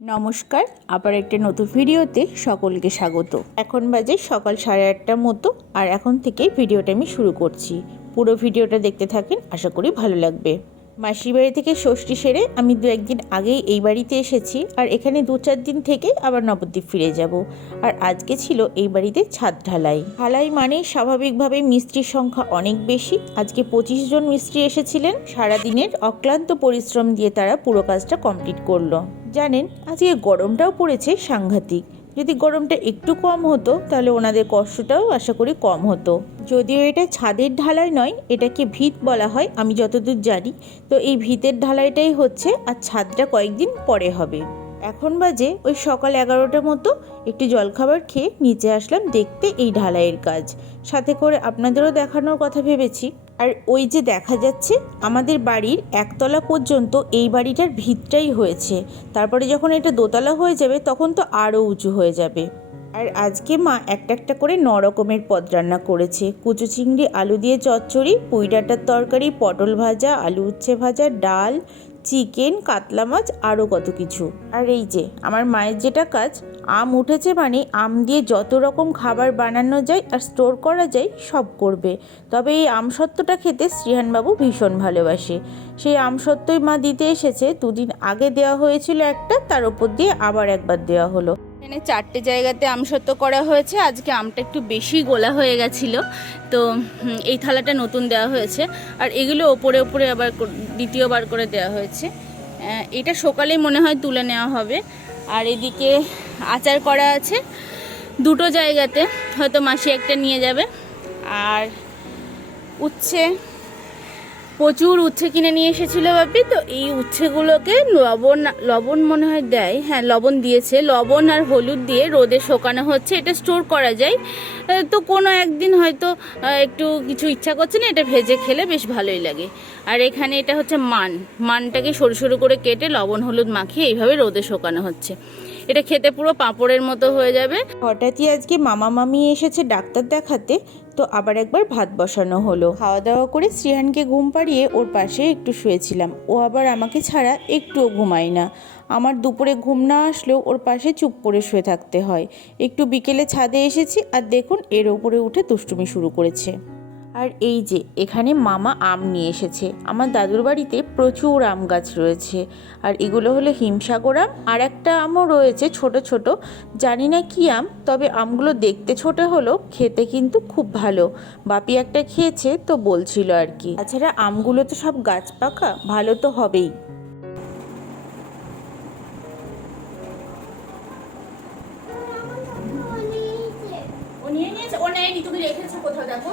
নমস্কার, আবার একটা নতুন ভিডিওতে সকলকে স্বাগত। এখন বাজে সকাল সাড়ে আটটার মতো, আর এখন থেকে ভিডিওটা আমি শুরু করছি। পুরো ভিডিওটা দেখতে থাকেন, আশা করি ভালো লাগবে। মাসির বাড়ি থেকে ষষ্ঠী সেরে আমি দু একদিন আগেই এই বাড়িতে এসেছি আর এখানে দু চার দিন থেকে আবার নবদ্বীপ ফিরে যাব। আর আজকে ছিল এই বাড়িতে ছাদ ঢালাই। ঢালাই মানে স্বাভাবিকভাবে মিস্ত্রির সংখ্যা অনেক বেশি। আজকে পঁচিশ জন মিস্ত্রি এসেছিলেন। সারাদিনের অক্লান্ত পরিশ্রম দিয়ে তারা পুরো কাজটা কমপ্লিট করল। জানেন, আজকে গরমটাও পড়েছে সাংঘাতিক। যদি গরমটা একটু কম হতো, তাহলে ওনাদের কষ্টটাও আশা করি কম হতো। যদিও এটা ছাদের ঢালাই নয়, এটাকে ভিত বলা হয়, আমি যতদূর জানি। তো এই ভিতের ঢালাইটাই হচ্ছে, আর ছাদটা কয়েকদিন পরে হবে। এখন বাজে ওই সকাল এগারোটার মতো, একটি জলখাবার খেয়ে নিচে আসলাম দেখতে এই ঢালাইয়ের কাজ। সাথে করে আপনাদেরও দেখানোর কথা ভেবেছি। আর ওই যে দেখা যাচ্ছে, আমাদের বাড়ির একতলা পর্যন্ত এই বাড়িটার ভিতটাই হয়েছে। তারপরে যখন এটা দোতলা হয়ে যাবে, তখন তো আরও উঁচু হয়ে যাবে। আর আজকে মা একটা একটা করে নরকমের রকমের পদ রান্না করেছে। কুচু চিংড়ি, আলু দিয়ে চচ্চড়ি পুঁই ডাঁটার তরকারি, পটল ভাজা, আলু উচ্ছে ভাজা, ডাল চিকেন, কাতলা মাছ আরও কত কিছু। আর এই যে, আমার মায়ের যেটা কাজ, আম উঠেছে মানে আম দিয়ে যত রকম খাবার বানানো যায় আর স্টোর করা যায়, সব করবে। তবে এই আমসত্ত্বটা খেতে শ্রীহানবাবু ভীষণ ভালোবাসে। সেই আমসত্ত্বই মা দিতে এসেছে, দুদিন আগে দেওয়া হয়েছিল একটা, তার ওপর দিয়ে আবার একবার দেওয়া হলো। এখানে চারটে জায়গাতে আমসত্ব করা হয়েছে। আজকে আমটা একটু বেশি গোলা হয়ে গেছিল। তো এই থালাটা নতুন দেওয়া হয়েছে। আর এগুলো ওপরে ওপরে আবার দ্বিতীয়বার করে দেওয়া হয়েছে। এটা সকালেই মনে হয় তুলে নেওয়া হবে। আর এদিকে আচার করা আছে। দুটো জায়গাতে হয়তো মাসি একটা নিয়ে যাবে। আর উচ্ছে প্রচুর উচ্ছে কিনে নিয়ে এসেছিল বাপি, তো এই উচ্ছেগুলোকে লবণ লবণ মনে হয় দেয়। হ্যাঁ লবণ দিয়েছে। লবণ আর হলুদ দিয়ে রোদে শোকানো হচ্ছে। এটা স্টোর করা যায়। তো কোনো একদিন হয়তো একটু কিছু ইচ্ছা করছে না, এটা ভেজে খেলে বেশ ভালোই লাগে। আর এখানে এটা হচ্ছে মান। মানটাকে সরু সরু করে কেটে লবণ হলুদ মাখিয়ে এইভাবে রোদে শোকানো হচ্ছে। এটা খেতে পুরো পাঁপড়ের মতো হয়ে যাবে। হঠাৎই আজকে মামা মামি এসেছে ডাক্তার দেখাতে, তো আবার একবার ভাত বসানো হলো। খাওয়া দাওয়া করে শ্রীহানকে ঘুম পাড়িয়ে ওর পাশে একটু শুয়েছিলাম। ও আবার আমাকে ছাড়া একটুও ঘুমায় না। আমার দুপুরে ঘুম না আসলেও ওর পাশে চুপ করে শুয়ে থাকতে হয়। একটু বিকেলে ছাদে এসেছি আর দেখুন এর ওপরে উঠে দুষ্টুমি শুরু করেছে। আর এই যে, এখানে মামা আম নিয়ে এসেছে। আমার দাদুর বাড়িতে প্রচুর আম গাছ রয়েছে। আর এগুলো হলো হিমসাগর আম, আর একটা আমও রয়েছে ছোট ছোট। জানি না কি আম, তবে আমগুলো দেখতে ছোট হলো খেতে কিন্তু খুব ভালো। বাপি একটা খেয়েছে তো বলছিল আর কি। তাছাড়া আমগুলো তো সব গাছ পাকা, ভালো তো হবেই। নিয়ে নিয়েছে? ও নেয়নি, তুমি রেখেছো কোথাও, দেখো।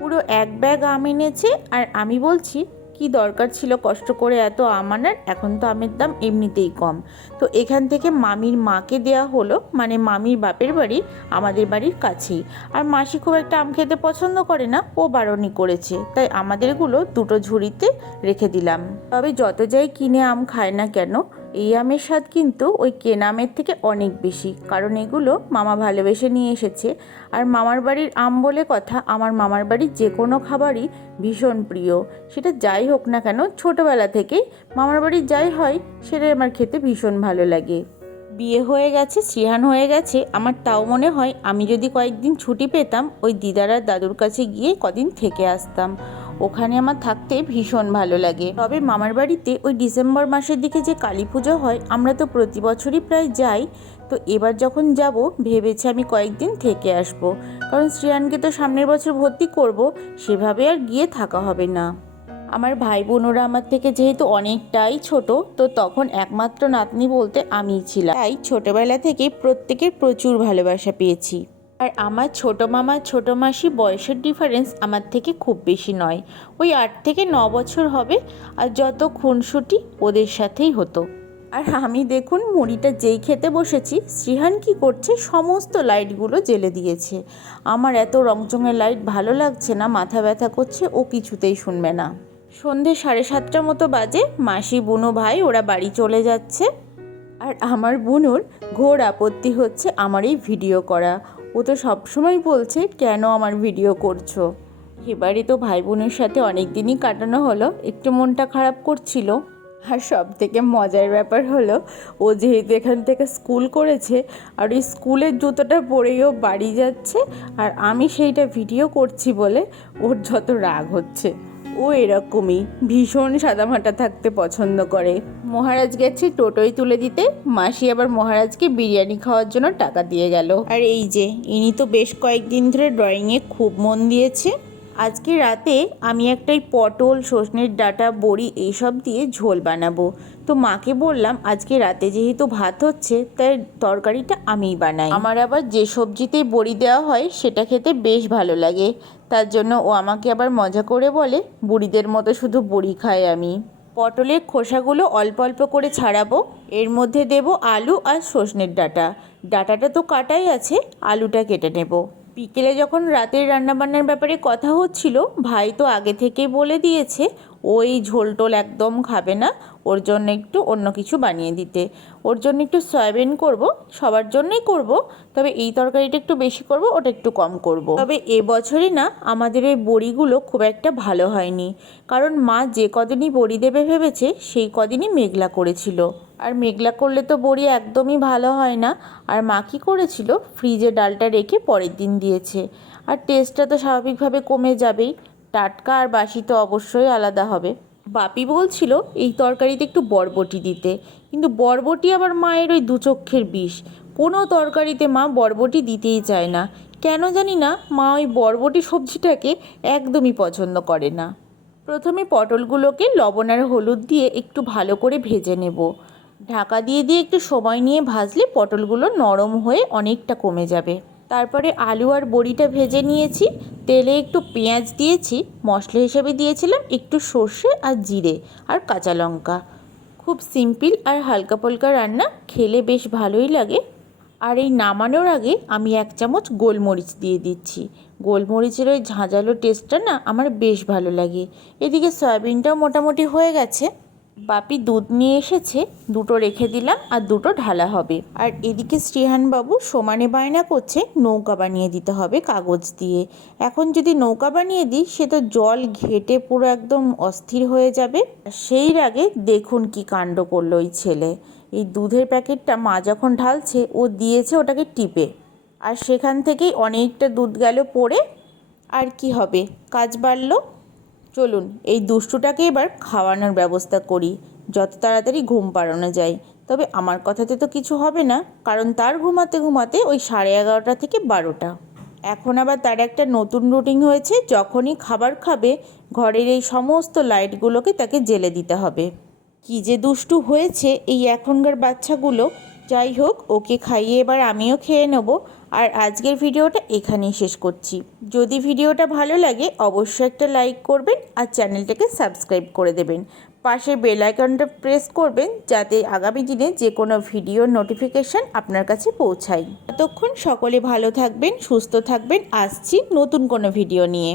পুরো এক ব্যাগ আম এনেছে আর আমি বলছি, কি দরকার ছিল কষ্ট করে এত আম আনার? এখন তো আমের দাম এমনিতেই কম। তো এখান থেকে মামির মাকে দেয়া হলো মানে মামির বাপের বাড়ি, আমাদের বাড়ির কাছেই। আর মাসি খুব একটা আম খেতে পছন্দ করে না, ও বারণই করেছে। তাই আমাদেরগুলো দুটো ঝুড়িতে রেখে দিলাম। তবে যত যাই কিনে আম খায় না কেন এই আমের স্বাদ কিন্তু ওই কেনা আমের থেকে অনেক বেশি, কারণ এগুলো মামা ভালোবেসে নিয়ে এসেছে। আর মামার বাড়ির আম বলে কথা, আমার মামার বাড়ির যে কোনো খাবারই ভীষণ প্রিয়। সেটা যাই হোক না কেন, ছোটোবেলা থেকেই মামার বাড়ির যাই হয়, সেটাই আমার খেতে ভীষণ ভালো লাগে। বিয়ে হয়ে গেছে, শ্রীহান হয়ে গেছে, আমার তাও মনে হয় আমি যদি কয়েকদিন ছুটি পেতাম, ওই দিদার আর দাদুর কাছে গিয়ে কদিন থেকে আসতাম। ওখানে আমার থাকতে ভীষণ ভালো লাগে। তবে মামার বাড়িতে ওই ডিসেম্বর মাসের দিকে যে কালী পুজো হয়, আমরা তো প্রতি বছরই প্রায় যাই। তো এবার যখন যাব, ভেবেছি আমি কয়েকদিন থেকে আসব। কারণ শ্রেয়ানকে তো সামনের বছর ভর্তি করব, সেভাবে আর গিয়ে থাকা হবে না। আমার ভাই বোনরা আমার থেকে যেহেতু অনেকটাই ছোট, তো তখন একমাত্র নাতনি বলতে আমিই ছিলাম। তাই ছোটবেলা থেকে প্রত্যেকের প্রচুর ভালোবাসা পেয়েছি। আর আমার ছোট মামা ছোট মাসি বয়সের ডিফারেন্স আমার থেকে খুব বেশি নয়। ওই আট থেকে ন বছর হবে আর যত খুনসুটি ওদের সাথেই হতো। আর আমি দেখুন মুড়িটা যেই খেতে বসেছি, শ্রীহান কি করছে? সমস্ত লাইটগুলো জ্বেলে দিয়েছে। আমার এত রংচঙের লাইট ভালো লাগছে না, মাথা ব্যথা করছে, ও কিছুতেই শুনবে না। সন্ধে সাড়ে সাতটার মতো বাজে, মাসি, বুনো ভাই ওরা বাড়ি চলে যাচ্ছে। আর আমার বুনুর ঘোর আপত্তি হচ্ছে আমার এই ভিডিও করা। ও তো সবসময় বলছে, কেন আমার ভিডিও করছ? এবারে তো ভাই বোনের সাথে অনেক দিনই কাটানো হলো, একটু মনটা খারাপ করছিল। আর সব থেকে মজার ব্যাপার হলো, ও যেহেতু এখান থেকে স্কুল করেছে, আর ওই স্কুলের জুতোটা পরেই ও বাড়ি যাচ্ছে, আর আমি সেইটা ভিডিও করছি বলে ওর যত রাগ হচ্ছে। ও এরকমই ভীষণ সাদামাটা থাকতে পছন্দ করে। মহারাজ গেছে টোটোয় তুলে দিতে। মাসি আবার মহারাজকে বিরিয়ানি খাওয়ার জন্য টাকা দিয়ে গেল। আর এই যে, ইনি তো বেশ কয়েকদিন ধরে ড্রয়িংয়ে খুব মন দিয়েছে। আজকে রাতে আমি একটাই পটল সজনের ডাঁটা, বড়ি এইসব দিয়ে ঝোল বানাবো। তো মাকে বললাম, আজকে রাতে যেহেতু ভাত হচ্ছে, তাই তরকারিটা আমিই বানাই। আমার আবার যে সবজিতেই বড়ি দেওয়া হয়, সেটা খেতে বেশ ভালো লাগে। তার জন্য ও আমাকে আবার মজা করে বলে, বুড়িদের মতো শুধু বুড়ি খাই আমি। পটলের খোসাগুলো অল্প অল্প করে ছাড়াবো, এর মধ্যে দেব আলু আর সজনের ডাটা। ডাটাটা তো কাটাই আছে, আলুটা কেটে নেব। বিকেলে যখন রাতের রান্নাবান্নার ব্যাপারে কথা হচ্ছিল, ভাই তো আগে থেকেই বলে দিয়েছে ওই ঝোল টোল একদম খাবে না। ওর জন্য একটু অন্য কিছু বানিয়ে দিতে। ওর জন্য একটু সয়াবিন করব, সবার জন্যই করব, তবে এই তরকারিটা একটু বেশি করব, ওটা একটু কম করব। তবে এবছরে না, আমাদের ওই বড়িগুলো খুব একটা ভালো হয়নি। কারণ মা যে কদিনই বড়ি দেবে ভেবেছে, সেই কদিনই মেঘলা করেছিল। আর মেঘলা করলে তো বড়ি একদমই ভালো হয় না। আর মা কী করেছিল, ফ্রিজে ডালটা রেখে পরের দিন দিয়েছে। আর টেস্টটা তো স্বাভাবিকভাবে কমে যাবেই। টাটকা আর বাসি তো অবশ্যই আলাদা হবে। বাপি বলছিল, এই তরকারিতে একটু বরবটি দিতে। কিন্তু বরবটি আবার মায়ের ওই দুচক্ষের বিষ। কোনো তরকারিতে মা বরবটি দিতেই চায় না। কেন জানি না, মা ওই বরবটি সবজিটাকে একদমই পছন্দ করে না। প্রথমে পটলগুলোকে লবণ আর হলুদ দিয়ে একটু ভালো করে ভেজে নেব। ঢাকা দিয়ে দিয়ে একটু সময় নিয়ে ভাজলে পটলগুলো নরম হয়ে অনেকটা কমে যাবে। তারপরে আলু আর বড়িটা ভেজে নিয়েছি। তেলে একটু পেঁয়াজ দিয়েছি, মশলা হিসেবে দিয়েছিলাম একটু সর্ষে আর জিরে আর কাঁচা লঙ্কা। খুব সিম্পল আর হালকা পালকা রান্না, খেলে বেশ ভালোই লাগে। আর এই নামানোর আগে আমি এক চামচ গোলমরিচ দিয়ে দিচ্ছি। গোলমরিচের ওই ঝাঁঝালো টেস্টটা না আমার বেশ ভালো লাগে। এদিকে সয়াবিনটাও মোটামুটি হয়ে গেছে। বাপি দুধ নিয়ে এসেছে, দুটো রেখে দিলাম আর দুটো ঢালা হবে। আর এদিকে শ্রীহানবাবু সমানে বায়না করছে, নৌকা বানিয়ে দিতে হবে কাগজ দিয়ে। এখন যদি নৌকা বানিয়ে দিই, সে তো জল ঘেটে পুরো একদম অস্থির হয়ে যাবে। সেই আগে দেখুন কি কাণ্ড করল ওই ছেলে। এই দুধের প্যাকেটটা মা যখন ঢালছে, ও দিয়েছে ওটাকে টিপে। আর সেখান থেকেই অনেকটা দুধ গেল পড়ে। আর কি হবে? কাজ বাড়লো। চলুন, এই দুষ্টুটাকে এবার খাওয়ানোর ব্যবস্থা করি, যত তাড়াতাড়ি ঘুম পাড়ানো যায়। তবে আমার কথাতে তো কিছু হবে না, কারণ তার ঘুমাতে ঘুমাতে ওই সাড়ে এগারোটা থেকে বারোটা। এখন আবার তার একটা নতুন রুটিন হয়েছে, যখনই খাবার খাবে, ঘরের এই সমস্ত লাইটগুলোকে তাকে জেলে দিতে হবে। কি যে দুষ্টু হয়েছে এই এখনকার বাচ্চাগুলো। যাই হোক ওকে খাইয়ে এবার আমিও খেয়ে নেব। আর আজকের ভিডিওটা এখানেই শেষ করছি। যদি ভিডিওটা ভালো লাগে, অবশ্যই একটা লাইক করবেন আর চ্যানেলটাকে সাবস্ক্রাইব করে দেবেন। পাশে বেল আইকনটা প্রেস করবেন যাতে আগামী দিনে যে কোনো ভিডিওর নোটিফিকেশান আপনার কাছে পৌঁছায়। ততক্ষণ সকলে ভালো থাকবেন, সুস্থ থাকবেন। আসছি নতুন কোনো ভিডিও নিয়ে।